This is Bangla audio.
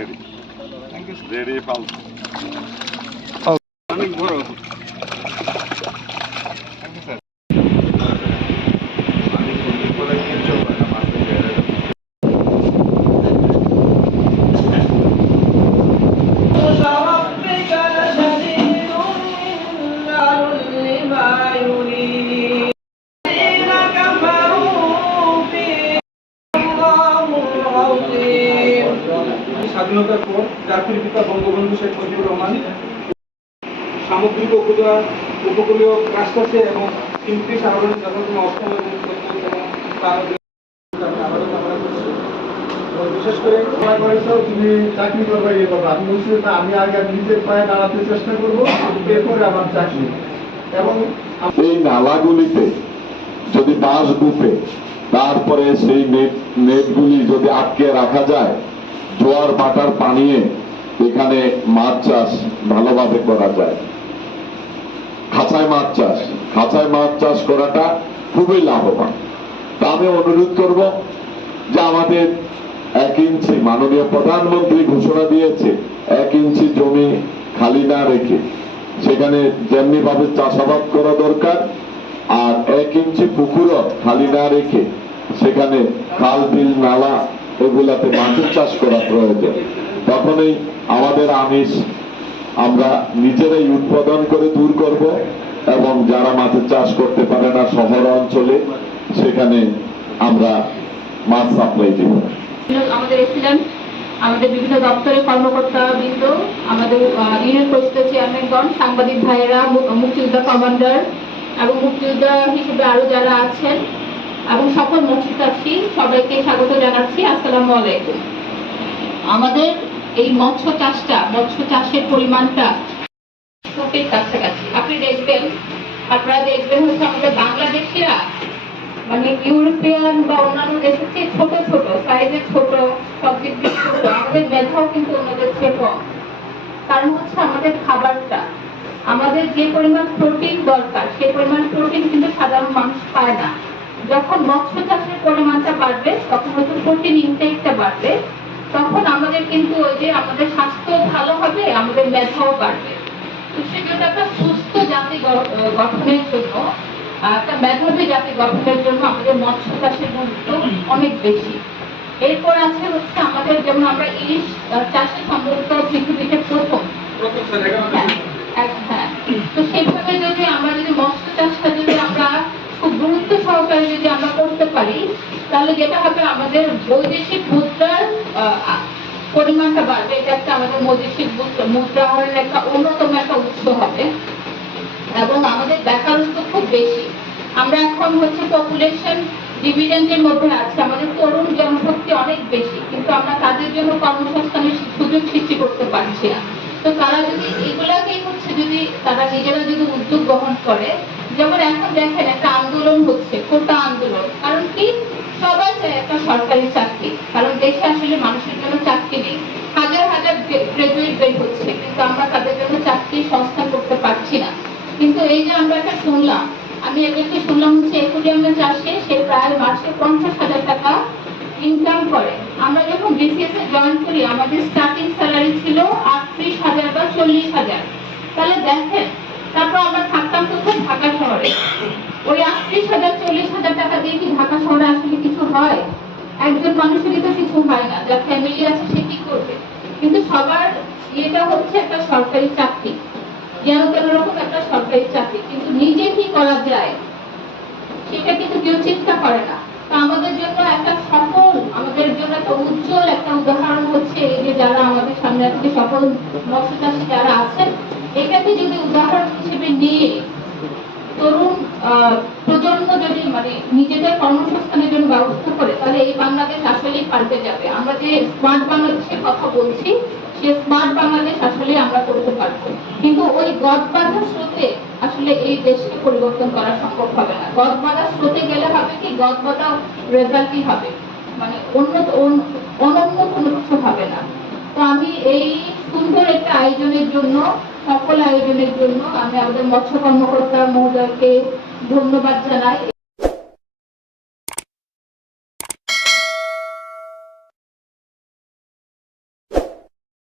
ready. Angus, ready, pal. স্বাধীনতার পর জাতির পিতা বঙ্গবন্ধু শেখ মুজিবুর রহমান সামুদ্রিক উপকূলীয় উপকূলীয় রাষ্ট্রকে এবং তিনটি সাধারণ যথাক্রমে অষ্টম এবং ইয়ে আমি আগে নিজের পায়ে দাঁড়াতে চেষ্টা করব, এরপরে আমার চাকরি। এবং এই নালাগুলিতে যদি বাঁশ গুপে, তারপরে সেই নেট নেটগুলি যদি আটকে রাখা যায় জোয়ার ভাটার পানিয়ে এখানে মাছ চাষ ভালোভাবে করা যায়। খাঁচায় মাছ চাষ। খাঁচায় মাছ চাষ করাটা খুবই লাভবান। তা আমি অনুরোধ করব যে আমাদের এক ইঞ্চি মাননীয় প্রধানমন্ত্রী ঘোষণা দিয়েছে, এক ইঞ্চি জমি খালি না রেখে। সেখানে যেমনি ভাবে চাষাবাদ করা দরকার, আর এক ইঞ্চি পুকুরও খালি না রেখে সেখানে খাল, বিল, নালা এগুলাতে মাছের চাষ করা প্রয়োজন। তখনই আমাদের আমিষ আমরা নিজেরাই উৎপাদন করে দূর করব এবং যারা মাছের চাষ করতে পারে না শহর অঞ্চলে, সেখানে আমরা মাছ সাপ্লাই দিব। আমাদের এসেছিলেন আমাদের বিভিন্ন দপ্তরের কর্মকর্তা বৃন্দ আমাদের ইউনিয়ন পরিষদের চেয়ারম্যানগণ, সাংবাদিক ভাইয়েরা মুক্তিযোদ্ধা কমান্ডার এবং মুক্তিযোদ্ধা হিসেবে আরও যারা আছেন এবং সকল মৎস্যচাষী সবাইকে স্বাগত জানাচ্ছি। আসসালামু আলাইকুম। আমাদের এই মৎস্য চাষটা মৎস্য চাষের পরিমাণটা কোটির কাছাকাছি। আপনি দেখবেন, আপনারা দেখবেন হচ্ছে আমাদের বাংলাদেশিরা মানে ইউরোপিয়ান বা অন্যান্য দেশের চেয়ে ছোট ছোট সাইজে ছোট সব দিক দিয়ে ছোট, আমাদের মেধাও কিন্তু অন্যদের চেয়ে কম। কারণ হচ্ছে আমাদের খাবারটা, আমাদের যে পরিমাণ প্রোটিন দরকার সেই পরিমাণ প্রোটিন কিন্তু সাধারণ মানুষ পায় না। যখন মৎস্য চাষের পরিমাণটা বাড়বে, তখন হয়তো প্রোটিন ইনটেকটা বাড়বে, তখন আমাদের কিন্তু ওই যে আমাদের স্বাস্থ্য ভালো হবে, আমাদের মেধাও বাড়বে। তো সেজন্য একটা সুস্থ জাতি গঠনের জন্য একটা মেধাবী জাতি গঠনের জন্য আমাদের মৎস্য চাষের গুরুত্ব অনেক বেশি। এরপর আছে হচ্ছে আমাদের যেমন আমরা ইলিশ চাষে সম্ভবত পৃথিবীতে প্রথম। আমাদের বৈদেশিক মুদ্রার পরিমাণটা বাড়বে। এটা একটা আমাদের বৈদেশিক মুদ্রা। মুদ্রায়নের একটা অন্যতম একটা উৎস হবে। এবং আমাদের বেকারত্ব খুব বেশি। আমরা এখন হচ্ছে পপুলেশন ডিভিডেন্ডের মধ্যে আছে। আমাদের তরুণ জনশক্তি অনেক বেশি। কিন্তু আমরা তাদের জন্য কর্মসংস্থানের সুযোগ সৃষ্টি করতে পারছি না। তো তারা যদি এগুলাকেই হচ্ছে যদি তারা নিজেরা যদি উদ্যোগ গ্রহণ করে, যেমন এখন দেখেন একটা আন্দোলন হচ্ছে, কোটা আন্দোলন। কারণ কি? একটা সরকারি চাকরি। কারণ দেশে আসলে মানুষের জন্য চাকরি নেই। হাজার হাজার গ্রাজুয়েট বের হচ্ছে, কিন্তু আমরা তাদের জন্য চাকরি সংস্থান করতে পারছি না। কিন্তু এই যে আমরা একটা শুনলাম, আমি একজনকে শুনলাম হচ্ছে একুডিয়ামে চাষে, সে প্রায় মাসে পঞ্চাশ হাজার টাকা ইনকাম করে। আমরা যখন বিসিএস এ জয়েন করি, আমাদের স্টার্টিং স্যালারি ছিল আটত্রিশ হাজার বা চল্লিশ হাজার। তাহলে দেখেন, তারপর আমরা থাকতাম কোথায়? ঢাকা শহরে। ওই আটত্রিশ হাজার, চল্লিশ হাজার টাকা দিয়ে কি ঢাকা শহরে আসলে কিছু হয়। একজন মানুষেরই তো কিছু হয় না। যার ফ্যামিলি আছে, সে কি করবে? কিন্তু সবার ইয়েটা হচ্ছে একটা সরকারি চাকরি। যেন তেন রকম একটা সরকারি চাকরি। কিন্তু নিজে কি করা যায়, সেটা কিন্তু কেউ চিন্তা করে না। তো আমাদের জন্য একটা সফল, আমাদের জন্য একটা উজ্জ্বল একটা উদাহরণ হচ্ছে এই যে যারা আমাদের সামনে আজকে সফল মৎস্য চাষী যারা আছেন, এটাকে যদি উদাহরণ হিসেবে নিয়ে তরুণ প্রজন্ম যদি মানে নিজেদের কর্মসংস্থানের জন্য ব্যবস্থা এই বাংলাদেশ আসলেই পাল্টে যাবে। আমরা যে স্মার্ট বাংলাদেশের কথা বলছি, সে স্মার্ট বাংলাদেশ আসলে আমরা করতে পারব। কিন্তু ওই গদ বাঁধা স্রোতে আসলে এই দেশকে পরিবর্তন করা সম্ভব হবে না। গদ বাঁধা স্রোতে গেলে হবে কি গদ বাঁধা রেজাল্টই হবে। মানে অন্য অনন্য কোনো কিছু হবে না। তো আমি এই সুন্দর একটা আয়োজনের জন্য, সফল আয়োজনের জন্য আমি আমাদের মৎস্য কর্মকর্তা মহোদয়কে ধন্যবাদ জানাই।